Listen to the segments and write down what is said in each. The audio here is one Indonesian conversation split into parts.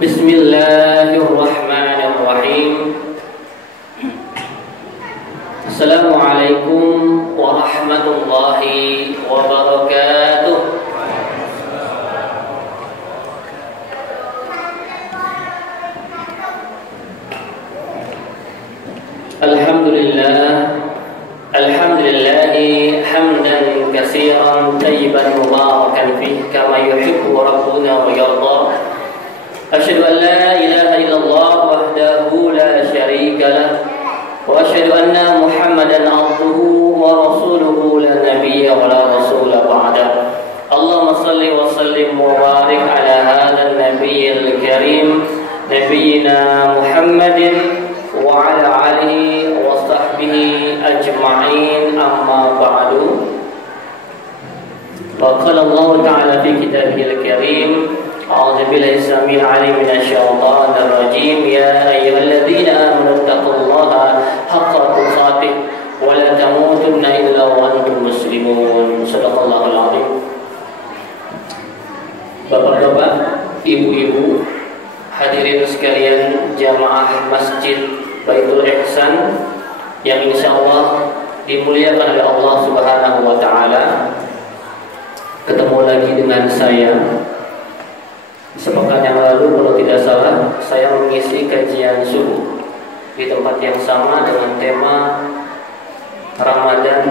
Bismillahirrahmanirrahim. Assalamualaikum warahmatullahi wabarakatuh. Alhamdulillahi hamdan katsiran tayyiban mubarakan fihi kama yuhibbu rabbuna wa yarda. Asyhadu an la ilaha illallah wahdahu la syarika lah wa asyhadu anna Muhammadan abduhu wa rasuluhu la nabiyya wa la rasula ba'da. Allahumma salli wa sallim wa barik ala hadzal nabiyyil karim nabiyyina Muhammadin wa ala alihi wa sahbihi ajma'in, amma ba'du. Wa qala Allah ta'ala fi kitabihil karim, a'udzu billahi samil 'alim minasyaitonir rajim, ya ayyuhalladzina amanu taqullaha haqqa tuqatih wa la tamutunna illa wa antum muslimun. Shadaqallahul 'azim. Bapak-bapak, ibu-ibu, hadirin sekalian jamaah Masjid Baitul Ihsan yang insyaallah dimuliakan oleh Allah Subhanahu wa taala. Ketemu lagi dengan saya. Sepekan yang lalu kalau tidak salah saya mengisi kajian subuh di tempat yang sama dengan tema Ramadan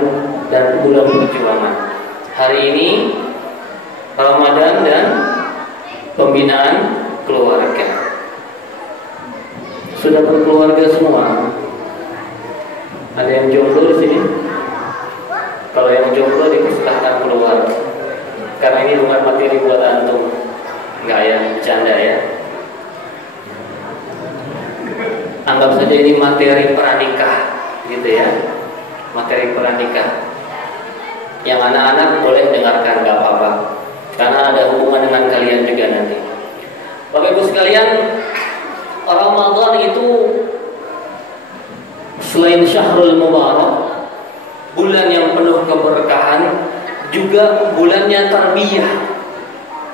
dan bulan perjuangan. Hari ini Ramadan dan pembinaan keluarga. Sudah berkeluarga semua? Ada yang jomblo di sini? Kalau yang jomblo dipersilahkan keluar, karena ini bukan materi buat antum. Enggak ya, bercanda ya. Anggap saja ini materi pranikah, gitu ya. Materi pranikah. Yang anak-anak boleh dengarkan, nggak apa-apa, karena ada hubungan dengan kalian juga nanti. Bapak Ibu sekalian, Ramadan itu selain Syahrul Mubarak, bulan yang penuh keberkahan, juga bulannya tarbiyah,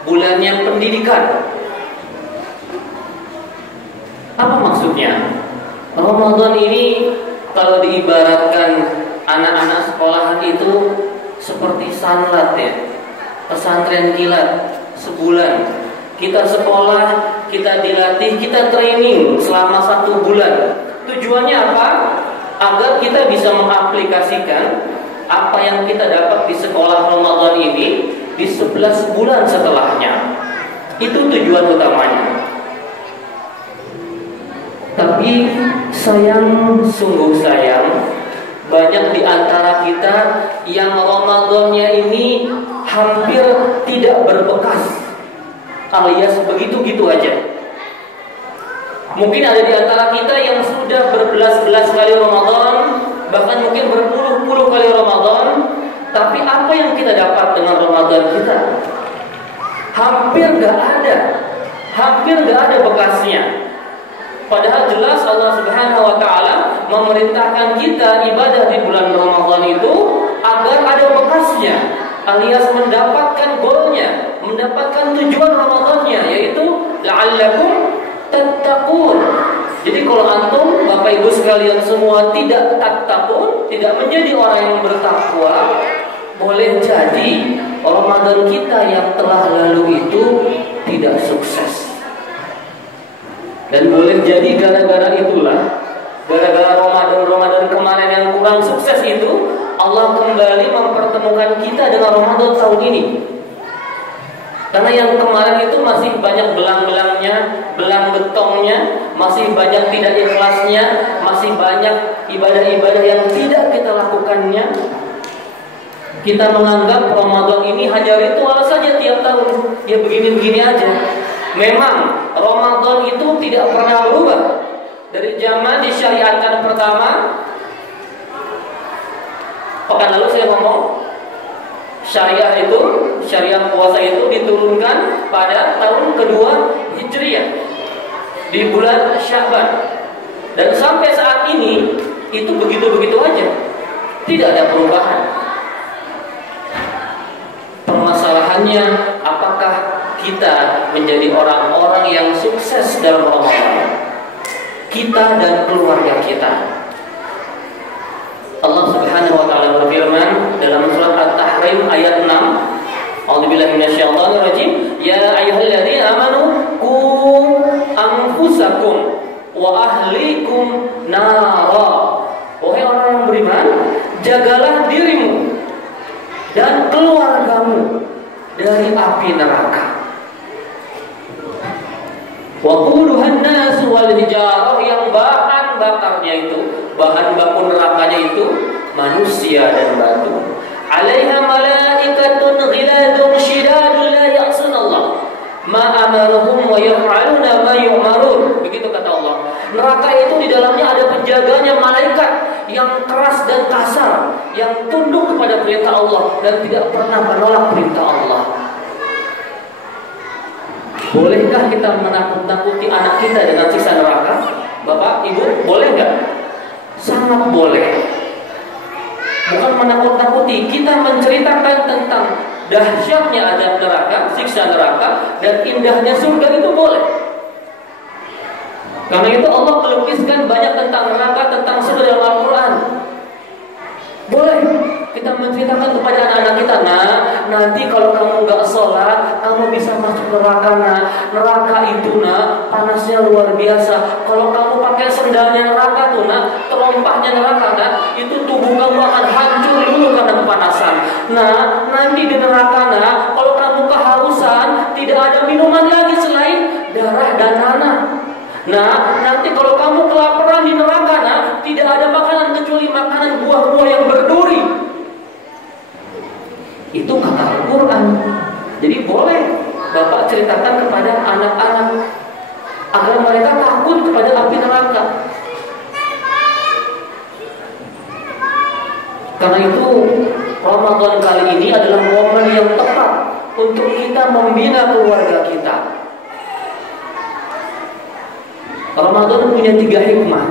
bulannya pendidikan. Apa maksudnya? Ramadan ini kalau diibaratkan anak-anak sekolahan itu seperti sanlat ya, pesantren kilat. Sebulan kita sekolah, kita dilatih, kita training selama 1 bulan. Tujuannya apa? Agar kita bisa mengaplikasikan apa yang kita dapat di sekolah Ramadan ini di 11 bulan setelahnya. Itu tujuan utamanya. Tapi sayang, sungguh sayang, banyak di antara kita yang Ramadannya ini hampir tidak berbekas, alias begitu-gitu aja. Mungkin ada di antara kita yang sudah berbelas-belas kali Ramadan, bahkan mungkin berpuluh-puluh kali Ramadan, tapi apa yang kita dapat dengan Ramadan kita? Hampir gak ada bekasnya. Padahal jelas Allah Subhanahu wa taala memerintahkan kita ibadah di bulan Ramadan itu agar ada bekasnya, alias mendapatkan goalnya, mendapatkan tujuan Ramadannya, yaitu la'allakum tattaqun. Jadi kalau antum, Bapak Ibu sekalian semua tidak tattaqun, tidak menjadi orang yang bertakwa, boleh jadi Ramadan kita yang telah lalu itu tidak sukses. Dan boleh jadi gara-gara itulah, gara-gara Ramadan kemarin yang kurang sukses itu, Allah kembali mempertemukan kita dengan Ramadan tahun ini. Karena yang kemarin itu masih banyak belang-belangnya, belang betongnya, masih banyak tidak ikhlasnya, masih banyak ibadah-ibadah yang tidak kita lakukannya. Kita menganggap Ramadan ini hanya ritual saja tiap tahun, ya begini-begini aja. Memang Ramadan itu tidak pernah berubah dari zaman disyariatkan pertama. Pekan lalu saya ngomong syariat puasa itu diturunkan pada tahun kedua Hijriah di bulan Sya'ban, dan sampai saat ini itu begitu-begitu aja, tidak ada perubahan. Permasalahannya, apakah kita menjadi orang-orang yang sukses dalam Ramadan. Kita dan keluarga kita. Allah Subhanahu wa taala berfirman dalam surat At-Tahrim ayat 6, A'udzubillahi minasyaitonirrajim, ya ayyuhalladzina amanu qu anfusakum wa ahlikum nara. Wahai orang yang beriman, jagalah dirimu dan keluargamu dari api neraka. Waquduhan nas wal hijarah, yang bahan bakarnya itu, bahan baku nerakanya itu manusia dan batu. Alaiha malaikatun ghiladun shidadun la ya'sunallah ma amaruhum wa yaf'aluna ma yu'marun. Begitu kata Allah. Neraka itu di dalamnya ada penjaganya malaikat yang keras dan kasar, yang tunduk kepada perintah Allah dan tidak pernah menolak perintah Allah. Bolehkah kita menakut-nakuti anak kita dengan siksa neraka? Bapak, Ibu, boleh nggak? Sangat boleh. Bukan menakut-nakuti, kita menceritakan tentang dahsyatnya azab neraka, siksa neraka, dan indahnya surga, itu boleh. Karena itu Allah melukiskan banyak tentang neraka, tentang surga dalam Al-Quran. Boleh kita menceritakan kepada anak-anak kita, nah nanti kalau kamu nggak sholat, kamu bisa masuk neraka. Nah, neraka itu panasnya luar biasa. Kalau kamu pakai sendalnya neraka tuh, terompahnya neraka, itu tubuh kamu akan hancur dulu karena kepanasan. Nah, nanti di neraka, kalau kamu kehausan, tidak ada minuman lagi selain darah dan nanah. Nah, nanti kalau kamu kelaparan di neraka, tidak ada makanan kecuali makanan buah-buah yang berduri. Itu kata Al-Quran. Jadi boleh Bapak ceritakan kepada anak-anak agar mereka takut kepada api neraka. Karena itu Ramadan kali ini adalah momen yang tepat untuk kita membina keluarga kita. Ramadan punya 3 hikmah.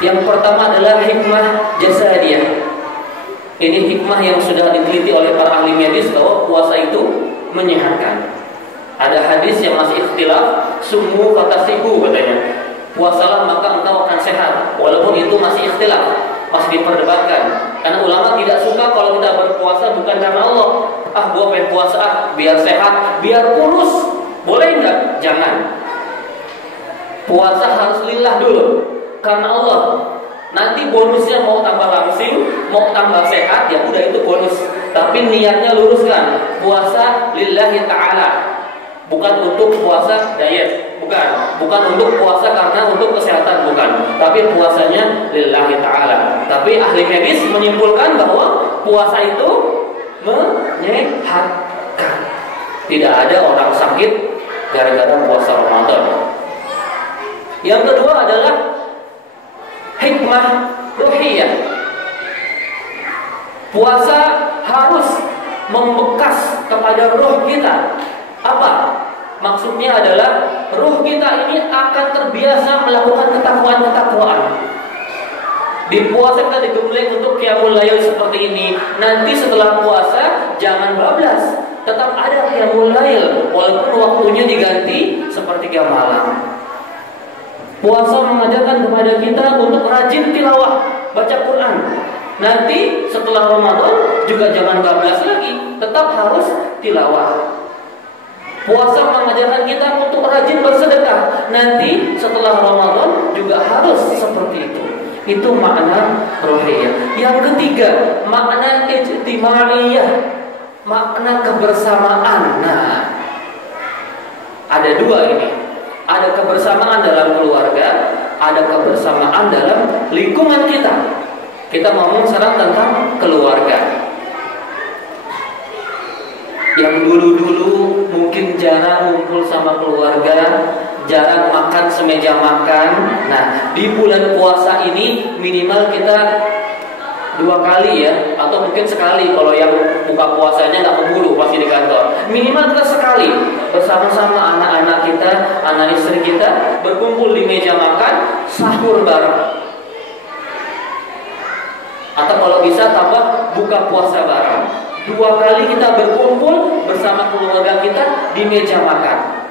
Yang pertama adalah hikmah jasadiyah. Ini hikmah yang sudah diteliti oleh para ahli medis bahwa puasa itu menyehatkan. Ada hadis yang masih ikhtilaf, sumu fatasibu katanya. Puasalah maka engkau akan sehat. Walaupun itu masih ikhtilaf, masih diperdebatkan. Karena ulama tidak suka kalau kita berpuasa bukan karena Allah. Gua pengen puasa biar sehat, biar kurus. Boleh enggak? Jangan. Puasa harus lillah dulu karena Allah. Nanti bonusnya mau tambah langsing, mau tambah sehat, ya udah itu bonus. Tapi niatnya luruskan. Puasa lillahi ta'ala. Bukan untuk puasa diet, bukan untuk puasa karena untuk kesehatan, bukan. Tapi puasanya lillahi ta'ala. Tapi ahli medis menyimpulkan bahwa puasa itu menyehatkan. Tidak ada orang sakit gara-gara puasa Ramadan. Yang kedua adalah hikmah ruhiyah. Puasa harus membekas kepada ruh kita. Apa? Maksudnya adalah ruh kita ini akan terbiasa melakukan ketakwaan. Di puasa kita digembleng untuk qiyamul lail seperti ini. Nanti setelah puasa jangan bablas, tetap ada qiyamul lail walaupun waktunya diganti sepertiga malam. Puasa mengajarkan kepada kita untuk rajin tilawah, baca Quran. Nanti setelah Ramadan juga jangan bablas lagi, tetap harus tilawah. Puasa mengajarkan kita untuk rajin bersedekah. Nanti setelah Ramadan juga harus seperti itu. Itu makna ruhiyah. Yang ketiga, makna ijtimaiyah, makna kebersamaan. Nah, ada 2 ini. Ada kebersamaan dalam keluarga, ada kebersamaan dalam lingkungan kita. Kita ngomong sekarang tentang keluarga. Yang dulu-dulu mungkin jarang ngumpul sama keluarga, jarang makan semeja makan. Nah, di bulan puasa ini minimal kita 2 kali ya, atau mungkin sekali kalau yang buka puasanya nggak keburu pasti di kantor. Minimal kita sekali bersama-sama anak-anak kita, anak istri kita berkumpul di meja makan, sahur bareng. Atau kalau bisa tambah buka puasa bareng. 2 kali kita berkumpul bersama keluarga kita di meja makan.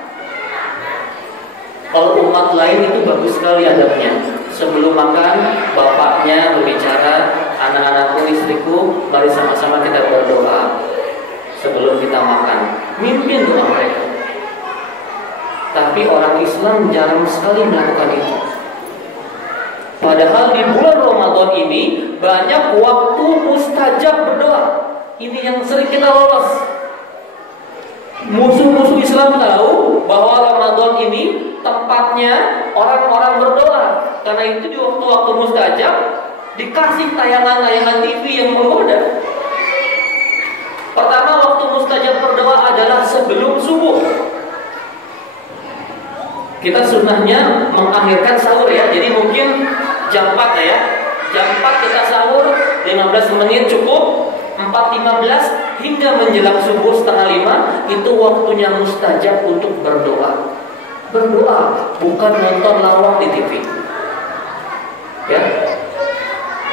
Kalau umat lain itu bagus sekali adabnya. Sebelum makan, bapaknya berbicara, anak-anakku, istriku, mari sama-sama kita berdoa sebelum kita makan. Mimpin doa mereka. Tapi orang Islam jarang sekali melakukan itu. Padahal di bulan Ramadan ini banyak waktu mustajab berdoa. Ini yang sering kita lolos. Musuh-musuh Islam tahu bahwa Ramadan ini tempatnya orang-orang berdoa. Karena itu di waktu-waktu mustajab dikasih tayangan-tayangan TV yang menggoda. Pertama, waktu mustajab berdoa adalah sebelum subuh. Kita sunnahnya mengakhirkan sahur ya. Jadi mungkin jam 4 ya. Jam 4 kita sahur, 15 menit cukup. 4.15 hingga menjelang subuh setengah 5 itu waktunya mustajab untuk berdoa. Berdoa, bukan nonton lawak di TV. Ya,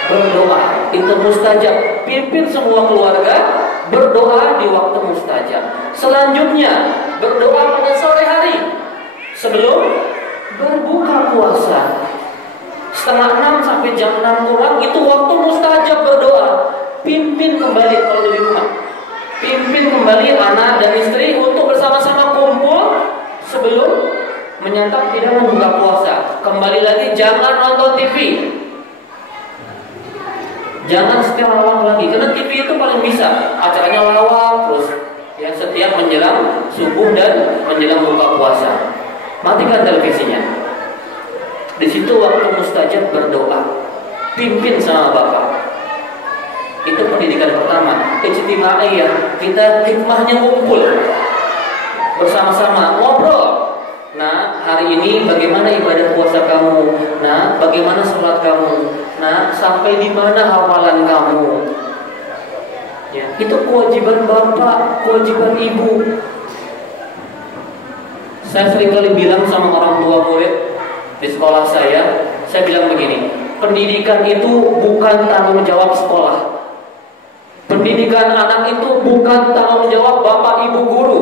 berdoa itu mustajab. Pimpin semua keluarga berdoa di waktu mustajab. Selanjutnya berdoa pada sore hari sebelum berbuka puasa. Setengah 6 sampai jam 6 kurang itu waktu mustajab berdoa. Pimpin kembali kalau di rumah. Pimpin kembali anak dan istri untuk bersama-sama kumpul sebelum menyantap hidangan buka puasa. Kembali lagi, jangan nonton TV. Jangan setel lawak lagi, karena TV itu paling bisa acaranya lawak terus ya, setiap menjelang subuh dan menjelang buka puasa. Matikan televisinya. Di situ waktu mustajab berdoa. Pimpin sama Bapak. Itu pendidikan pertama. Ijtimaiyah, kita hikmahnya ngumpul bersama-sama, ngobrol. Nah, hari ini bagaimana ibadah puasa kamu? Nah, bagaimana sholat kamu? Nah, sampai di mana hafalan kamu? Ya, itu kewajiban bapak, kewajiban ibu. Saya seringkali bilang sama orang tua murid di sekolah saya bilang begini, pendidikan itu bukan tanggung jawab sekolah. Pendidikan anak itu bukan tanggung jawab bapak ibu guru,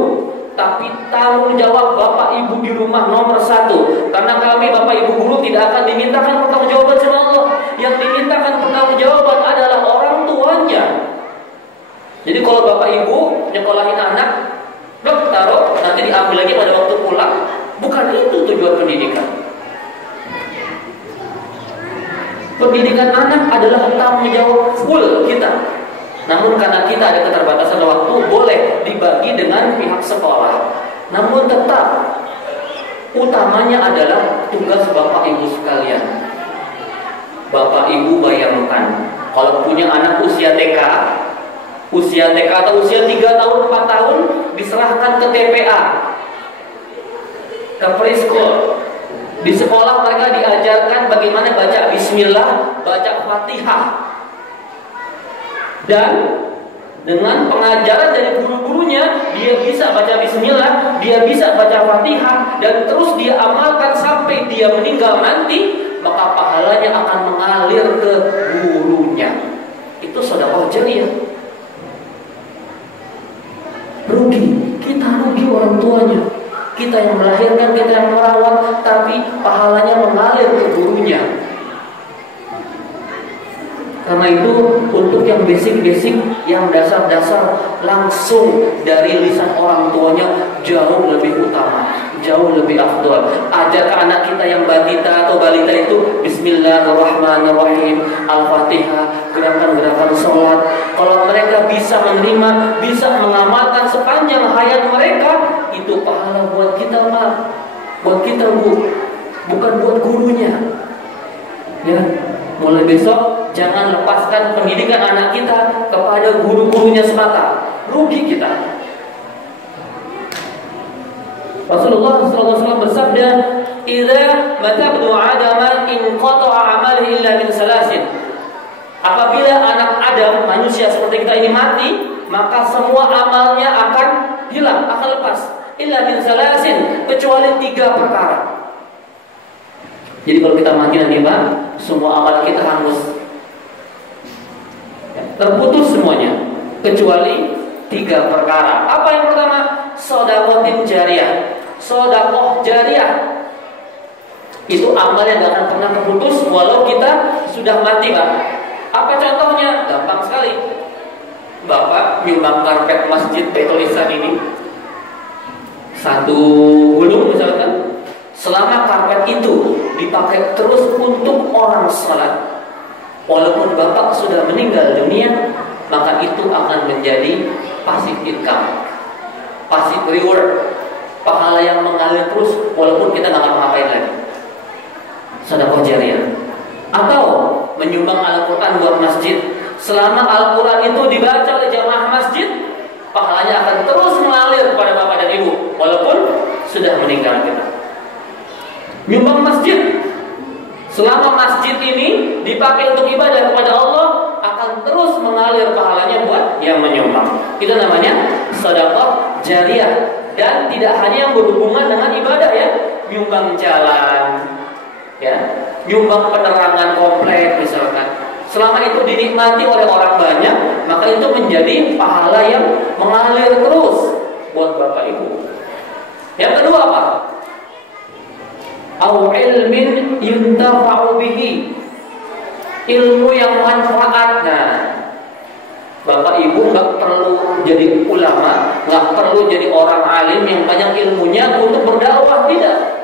tapi tanggung jawab bapak ibu di rumah nomor 1. Karena kami bapak ibu guru tidak akan dimintakan pertanggungjawaban sama Allah. Yang dimintakan pertanggungjawaban adalah orang tuanya. Jadi kalau bapak ibu nyekolahin anak, blok taruh, nanti diambil lagi pada waktu pulang. Bukan itu tujuan pendidikan. Pendidikan anak adalah tanggung jawab full kita. Namun karena kita ada keterbatasan waktu, boleh dibagi dengan pihak sekolah. Namun tetap utamanya adalah tugas bapak ibu sekalian. Bapak ibu bayangkan, kalau punya anak usia TK atau usia 3 tahun, 4 tahun, diserahkan ke TPA, ke preschool. Di sekolah mereka diajarkan bagaimana baca bismillah, baca Fatihah. Dan dengan pengajaran dari guru-gurunya, dia bisa baca bismillah, dia bisa baca Fatihah, dan terus dia amalkan sampai dia meninggal nanti, maka pahalanya akan mengalir ke gurunya. Itu sedekah jariyah. Rugi, kita rugi orang tuanya. Kita yang melahirkan, kita yang merawat, tapi pahalanya mengalir ke gurunya. Karena itu untuk yang basic-basic, yang dasar-dasar, langsung dari lisan orang tuanya jauh lebih utama, jauh lebih afdol. Ajak ke anak kita yang batita atau balita itu Bismillahirrahmanirrahim, Al-Fatihah, gerakan-gerakan sholat. Kalau mereka bisa menerima, bisa mengamalkan sepanjang hayat mereka, itu pahala buat kita, Pak. Buat kita, Bu. Bukan buat gurunya. Ya. Mulai besok jangan lepaskan pendidikan anak kita kepada guru-gurunya semata. Rugi kita. Rasulullah SAW bersabda, "Idza matabnu Adama in qata'a 'amaluhu illa min salasin." Apabila anak Adam, manusia seperti kita ini mati, maka semua amalnya akan hilang, akan lepas. Illa min salasin, kecuali 3 perkara. Jadi kalau kita mati nanti, Pak, semua amal kita hangus, terputus semuanya, kecuali 3 perkara. Apa yang pertama? Shadaqatin jariyah. Shadaqah jariyah itu amal yang gak akan pernah terputus walau kita sudah mati, Pak. Apa contohnya? Gampang sekali. Bapak nyumbang karpet masjid Baitul Ihsan ini 1 gulung misalkan. Selama karpet itu dipakai terus untuk orang sholat, walaupun Bapak sudah meninggal dunia, maka itu akan menjadi passive income, passive reward, pahala yang mengalir terus walaupun kita nggak akan ngapain lagi. Sedekah jariyah. Atau menyumbang Al-Quran buat masjid. Selama Al-Quran itu dibaca oleh jamaah masjid, pahalanya akan terus mengalir kepada bapak dan ibu walaupun sudah meninggal kita. Nyumbang masjid, selama masjid ini dipakai untuk ibadah kepada Allah, akan terus mengalir pahalanya buat yang menyumbang. Itu namanya sedekah jariyah. Dan tidak hanya yang berhubungan dengan ibadah ya, nyumbang jalan, ya, nyumbang penerangan komplek misalkan. Selama itu dinikmati oleh orang banyak, maka itu menjadi pahala yang mengalir terus buat bapak ibu. Yang kedua apa? Au ilmin yuntafa'u bihi, ilmu yang manfaat. Nah, bapak ibu nggak perlu jadi ulama, nggak perlu jadi orang alim yang banyak ilmunya untuk berdakwah, tidak.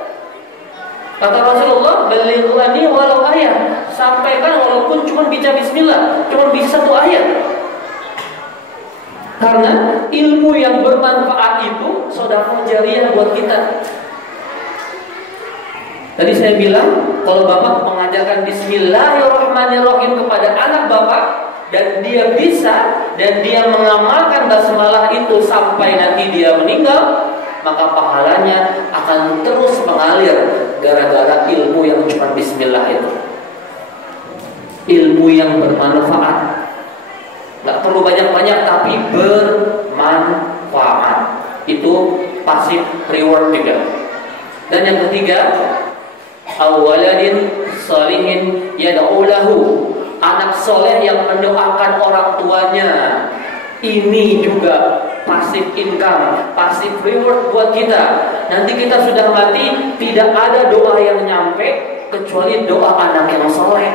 Kata Rasulullah, balighu anni walau ayat, sampaikan walaupun cuma baca bismillah, cuma bisa 1 ayat. Karena ilmu yang bermanfaat itu sedekah jariyah buat kita. Tadi saya bilang, kalau bapak mengajarkan bismillahirrahmanirrahim kepada anak bapak, dan dia bisa, dan dia mengamalkan basmalah itu sampai nanti dia meninggal, maka pahalanya akan terus mengalir gara-gara ilmu yang cuma bismillah itu. Ilmu yang bermanfaat. Gak perlu banyak-banyak, tapi bermanfaat. Itu pasif reward juga. Dan yang ketiga, awaladin salihin yad'u lahu, anak soleh yang mendoakan orang tuanya. Ini juga pasif income, pasif reward buat kita. Nanti kita sudah mati, tidak ada doa yang nyampe kecuali doa anak yang soleh.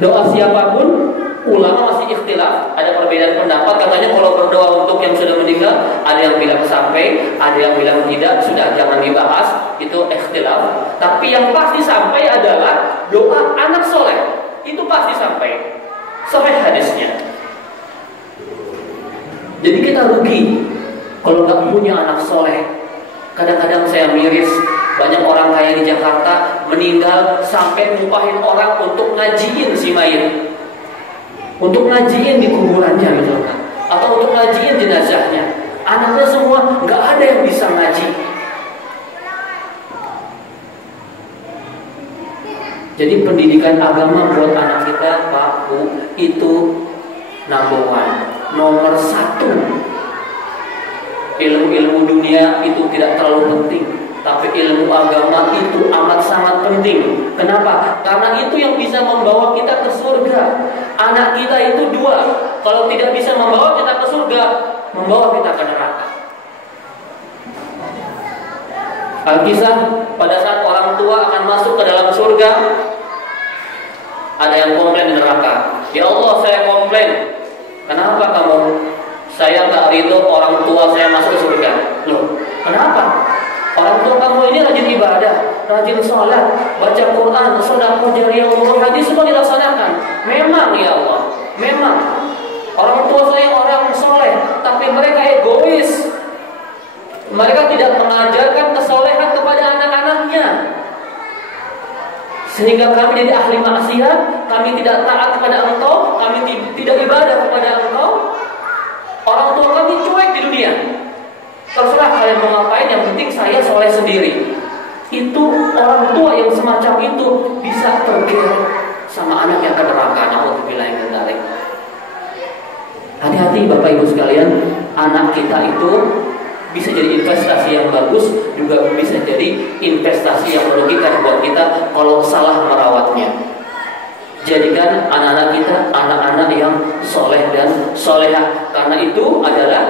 Doa siapapun, ulama masih ikhtilaf, ada perbedaan pendapat. Katanya kalau berdoa untuk yang sudah meninggal, ada yang bilang sampai, ada yang bilang tidak, sudah jangan dibahas, itu ikhtilaf. Tapi yang pasti sampai adalah doa anak soleh, itu pasti sampai. Sahih hadisnya. Jadi kita rugi kalau nggak punya anak soleh. Kadang-kadang saya miris, banyak orang kaya di Jakarta meninggal sampai ngupahin orang untuk ngajiin si mayit, untuk ngajiin di kuburannya misalkan, atau untuk ngajiin jenazahnya. Anaknya semua nggak ada yang bisa ngaji. Jadi pendidikan agama buat anak kita, Pak Bu, itu number 1, nomor 1. Ilmu-ilmu dunia itu tidak terlalu penting, tapi ilmu agama itu amat sangat penting. Kenapa? Karena itu yang bisa membawa kita ke surga. Anak kita itu 2, kalau tidak bisa membawa kita ke surga, membawa kita ke neraka. Alkisah, pada saat orang tua akan masuk ke dalam surga, ada yang komplain di neraka. Ya Allah, saya komplain. Kenapa kamu? Saya nggak ridho orang tua saya masuk ke surga. Loh, kenapa? Orang tua kamu ini rajin ibadah, rajin sholat, baca Quran, sedekah jariyah, umur haji, semua dilaksanakan. Memang ya Allah, memang orang tua saya orang soleh, tapi mereka egois. Mereka tidak mengajarkan kesolehan kepada anak-anaknya, sehingga kami jadi ahli maksiat, kami tidak taat kepada Engkau, kami tidak ibadah kepada Engkau. Orang tua kami cuek di dunia. Terserah kalian mau ngapain, yang penting saya soleh sendiri. Itu orang tua yang semacam itu bisa tergeret sama anak yang ke neraka. Nauzubillah min dzalik. Hati-hati Bapak Ibu sekalian, anak kita itu bisa jadi investasi yang bagus, juga bisa jadi investasi yang merugikan buat kita kalau salah merawatnya. Jadikan anak-anak kita anak-anak yang soleh dan solehah, karena itu adalah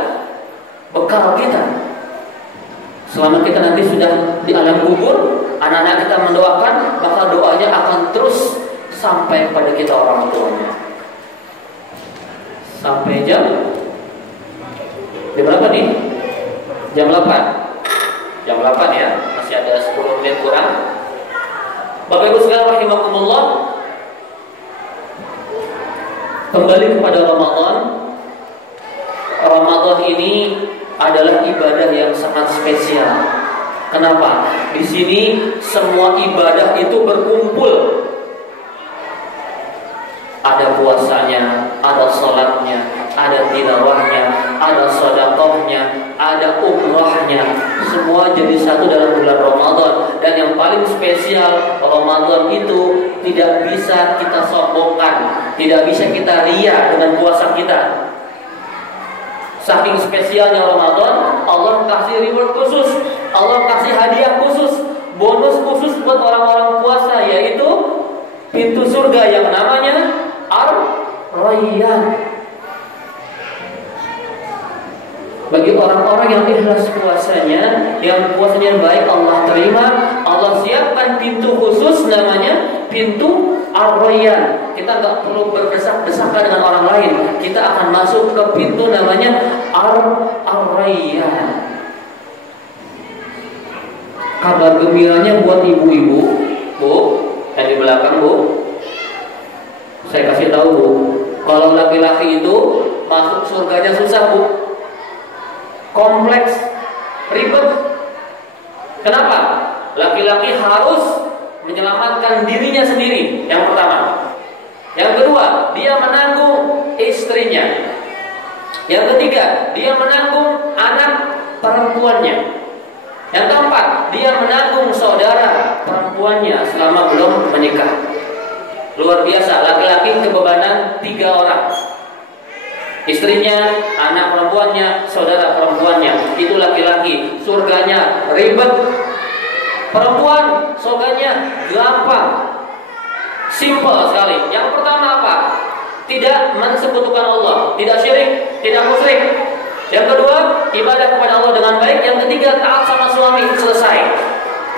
bekal kita. Selama kita nanti sudah di alam kubur, anak-anak kita mendoakan, maka doanya akan terus sampai pada kita orang tuanya. Sampai jam berapa nih? Jam 8. Jam 8 ya, masih ada 10 menit kurang. Bapak Ibu sekalian rahimakumullah, kembali kepada Ramadan. Ramadan ini adalah ibadah yang sangat spesial. Kenapa? Di sini semua ibadah itu berkumpul. Ada puasanya, ada sholatnya, ada tilawahnya, ada sedekahnya, ada umrahnya. Semua jadi satu dalam bulan Ramadan. Dan yang paling spesial, Ramadan itu tidak bisa kita sombongkan, tidak bisa kita ria dengan puasa kita. Saking spesialnya Ramadan, Allah kasih reward khusus, Allah kasih hadiah khusus, bonus khusus buat orang-orang puasa, yaitu pintu surga yang namanya Ar-Rayyan. Bagi orang-orang yang ikhlas puasanya, yang puasanya baik Allah terima, Allah siapkan pintu khusus namanya pintu Ar-Rayyan. Kita nggak perlu berdesak-desakan dengan orang lain. Kita akan masuk ke pintu namanya Ar-Rayyan. Kabar gembiranya buat ibu-ibu, Bu, yang di belakang, Bu. Saya kasih tahu, Bu, kalau laki-laki itu masuk surganya susah, Bu. Kompleks, ribet. Kenapa? Laki-laki harus menyelamatkan dirinya sendiri, yang pertama. Yang kedua, dia menanggung istrinya. Yang ketiga, dia menanggung anak perempuannya. Yang keempat, dia menanggung saudara perempuannya selama belum menikah. Luar biasa, laki-laki kebebanan 3 orang. Istrinya, anak perempuannya, saudara perempuannya. Itu laki-laki, surganya ribet. Perempuan, surganya gampang, simple sekali. Yang pertama apa? Tidak mensekutukan Allah, tidak syirik, tidak musyrik. Yang kedua, ibadah kepada Allah dengan baik. Yang ketiga, taat sama suami. Selesai.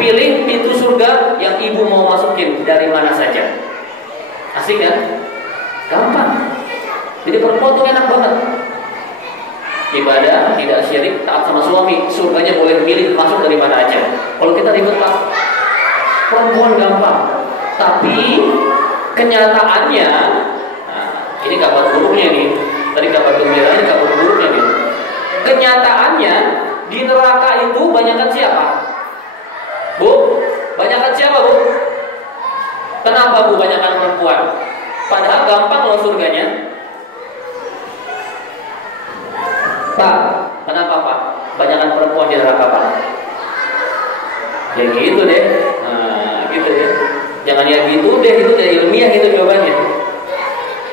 Pilih pintu surga yang ibu mau masukin dari mana saja. Asik kan? Gampang. Jadi perempuan tuh enak banget. Ibadah, tidak syirik, taat sama suami. Surganya boleh pilih masuk dari mana aja. Kalau kita ribet, Pak, perempuan gampang. Tapi kenyataannya, nah, ini kabar buruknya nih. Tadi kabar gembira, ini kabar buruknya nih. Kenyataannya di neraka itu banyakkan siapa? Bu, banyakkan siapa, Bu? Kenapa, Bu, banyakkan perempuan? Padahal gampang loh surganya. Pak, kenapa, Pak? Banyakkan perempuan di neraka, Pak? Ya gitu deh. Nah, gitu deh. Jangan ya gitu deh, itu dari ilmiah gitu jawabannya.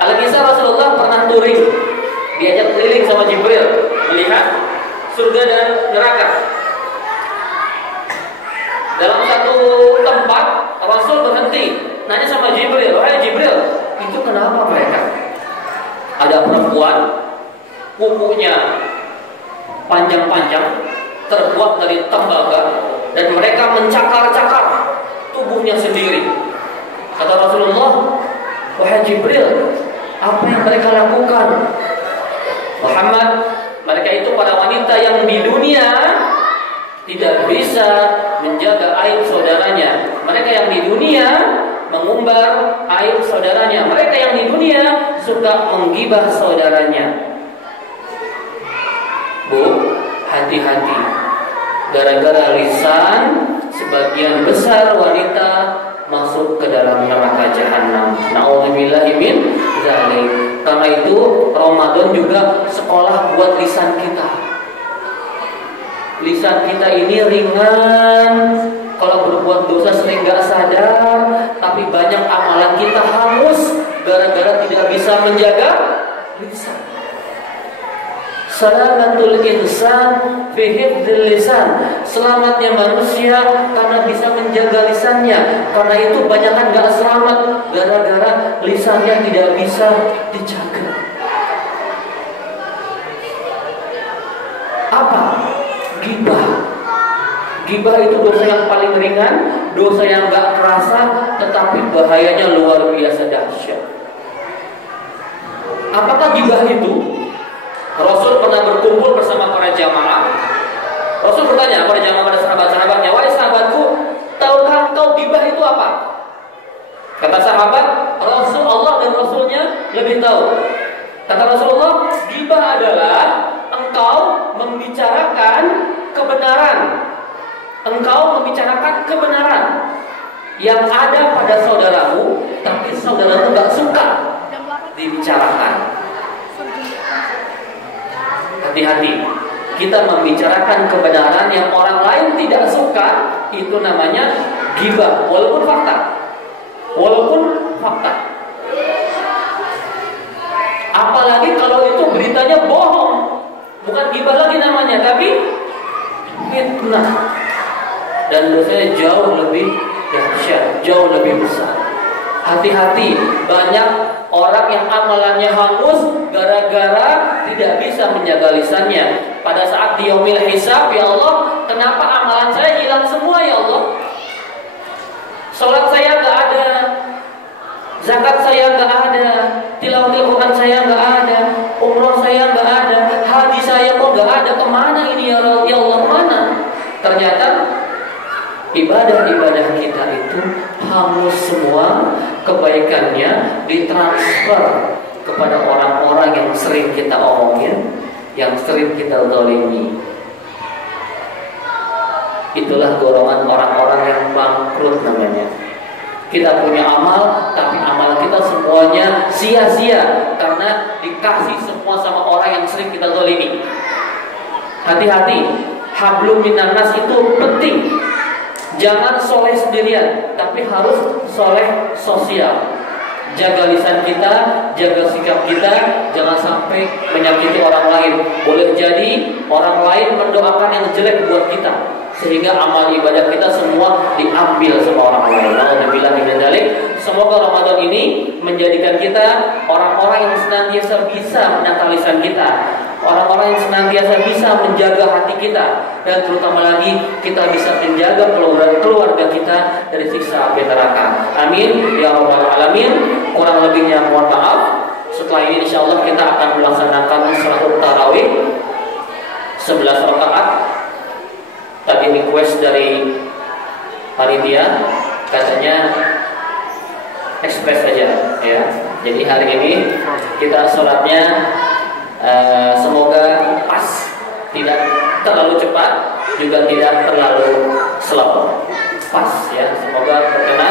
Al-Kisah Rasulullah pernah touring, diajak keliling sama Jibril melihat surga dan neraka. Dalam satu tempat Rasul berhenti, nanya sama Jibril, "Wahai Jibril, itu kenapa mereka?" Ada perempuan, kukunya panjang-panjang, terbuat dari tembaga, dan mereka mencakar-cakar tubuhnya sendiri. Kata Rasulullah, "Wahai Jibril, apa yang mereka lakukan?" Muhammad, mereka itu para wanita yang di dunia tidak bisa menjaga aib saudaranya. Mereka yang di dunia mengumbar aib saudaranya. Mereka yang di dunia suka menggibah saudaranya. Bu, hati-hati. Gara-gara lisan, sebagian besar wanita masuk ke dalam neraka jahanam. Na'udzubillahi min dzalik. Karena itu Ramadan juga sekolah buat lisan kita. Lisan kita ini ringan. Kalau berbuat dosa sering gak sadar, tapi banyak amalan kita hangus gara-gara tidak bisa menjaga lisan. Salamatul insan fi hifdzil lisan. Selamatnya manusia karena bisa menjaga lisannya. Karena itu banyakan gak selamat gara-gara lisannya tidak bisa dijaga. Apa? Ghibah. Ghibah itu dosa yang paling ringan, dosa yang gak kerasa, tetapi bahayanya luar biasa dahsyat. Apakah ghibah itu? Rasul pernah berkumpul bersama para jamaah. Rasul bertanya pada jamaah, pada sahabat-sahabatnya, wahai sahabatku, tahukah engkau ghibah itu apa? Kata sahabat, Rasul, Allah dan Rasulnya lebih tahu. Kata Rasulullah, ghibah adalah engkau membicarakan kebenaran. Engkau membicarakan kebenaran yang ada pada saudaramu, tapi saudaramu gak suka dibicarakan. Hati-hati, kita membicarakan kebenaran yang orang lain tidak suka, itu namanya ghibah, walaupun fakta. Walaupun fakta. Apalagi kalau itu beritanya bohong, bukan ghibah lagi namanya, tapi fitnah. Dan dosanya jauh lebih dahsyat, jauh lebih besar. Hati-hati, banyak orang yang amalannya hangus gara-gara tidak bisa menjaga lisannya. Pada saat di yaumil hisab, ya Allah, kenapa amalan saya hilang semua ya Allah? Salat saya gak ada, zakat saya gak ada, tilawatil Quran saya gak ada, umroh saya gak ada, haji saya kok gak ada. Kemana ini ya Allah, kemana? Ternyata ibadah-ibadah kita itu hangus semua, kebaikannya ditransfer kepada orang-orang yang sering kita omongin, yang sering kita zalimi. Itulah golongan orang-orang yang bangkrut namanya. Kita punya amal, tapi amal kita semuanya sia-sia karena dikasih semua sama orang yang sering kita zalimi. Hati-hati, hablum minan nas itu penting. Jangan soleh sendirian, tapi harus soleh sosial. Jaga lisan kita, jaga sikap kita, jangan sampai menyakiti orang lain. Boleh jadi orang lain mendoakan yang jelek buat kita, sehingga amal ibadah kita semua diambil sama orang lain. Alhamdulillah min dzalik. Semoga Ramadan ini menjadikan kita orang-orang yang senantiasa bisa menata lisan kita, orang-orang yang senantiasa bisa menjaga hati kita, dan terutama lagi kita bisa menjaga keluarga kita dari siksa api neraka. Amin ya rabbal alamin. Kurang lebihnya mohon maaf. Setelah ini insyaallah kita akan melaksanakan salat tarawih 11 rakaat. Tadi request dari panitia, katanya ekspres saja ya. Jadi hari ini kita sholatnya semoga pas, tidak terlalu cepat juga tidak terlalu slow, pas ya. Semoga berkenan